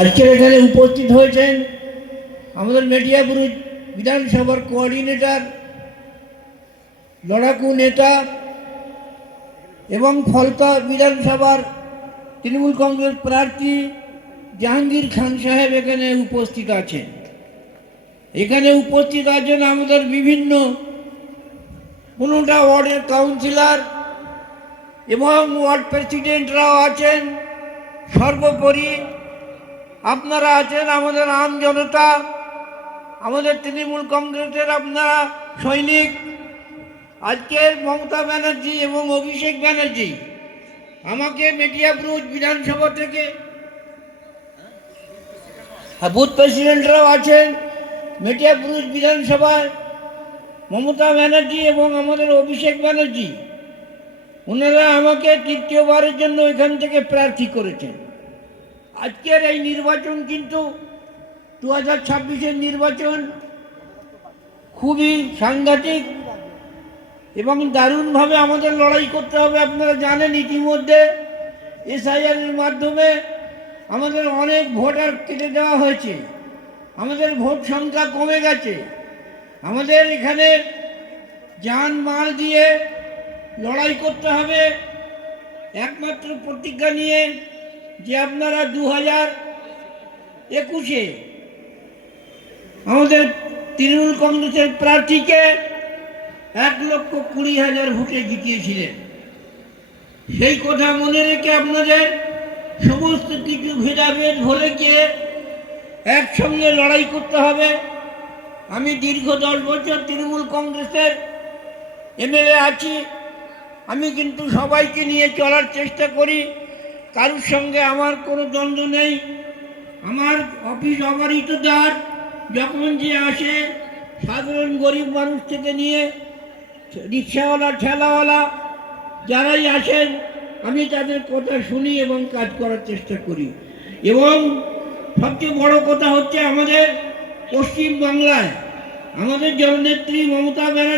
আজকের এখানে উপস্থিত হয়েছেন আমাদের মেটিয়াপুর বিধানসভার কোঅর্ডিনেটর, লড়াকু নেতা এবং ফলতা বিধানসভার তৃণমূল কংগ্রেস প্রার্থী জাহাঙ্গীর খান সাহেব এখানে উপস্থিত আছেন। এখানে উপস্থিত আছেন আমাদের বিভিন্ন 15টা ওয়ার্ডের কাউন্সিলর এবং ওয়ার্ড প্রেসিডেন্টরাও আছেন। সর্বোপরি আপনারা আছেন আমাদের আম জনতা, আমাদের তৃণমূল কংগ্রেসের আপনারা সৈনিক। আজকের মমতা ব্যানার্জি এবং অভিষেক ব্যানার্জি আমাকে মেটিয়াপুর বিধানসভা থেকে, বুথ প্রেসিডেন্টরাও আছেন মেটিয়াপুর বিধানসভায়, মমতা ব্যানার্জি এবং আমাদের অভিষেক ব্যানার্জি, ওনারা আমাকে তৃতীয়বারের জন্য এখান থেকে প্রার্থী করেছেন। আজকের এই নির্বাচন কিন্তু 2026-এর নির্বাচন খুবই সাংঘাতিক এবং দারুণভাবে আমাদের লড়াই করতে হবে। আপনারা জানেন ইতিমধ্যে SIR-এর মাধ্যমে আমাদের অনেক ভোটার কেটে দেওয়া হয়েছে, আমাদের ভোট সংখ্যা কমে গেছে। আমাদের এখানে জান মাল দিয়ে লড়াই করতে হবে, একমাত্র প্রতিজ্ঞা নিয়ে যে আপনারা 2021-এ আমাদের তৃণমূল কংগ্রেসের প্রার্থীকে 1,20,000 ভোটে জিতিয়েছিলেন। সেই কথা মনে রেখে আপনাদের সমস্ত কিছু ভেদাভেদ ভুলে গিয়ে একসঙ্গে লড়াই করতে হবে। আমি দীর্ঘ 10 বছর তৃণমূল কংগ্রেসের MLA আছি। আমি কিন্তু সবাইকে নিয়ে চলার চেষ্টা করি, কারোর সঙ্গে আমার কোনো দ্বন্দ্ব নেই। আমার অফিস অবারিত দ্বার, যখন যে আসে সাধারণ গরিব মানুষ থেকে নিয়ে রিক্সাওয়ালা, ঠেলাওয়ালা যারাই আসেন, আমি তাদের কথা শুনি এবং কাজ করার চেষ্টা করি। এবং সবচেয়ে বড় কথা হচ্ছে আমাদের পশ্চিম বাংলায় আমাদের জননেত্রী মমতা ব্যানার্জি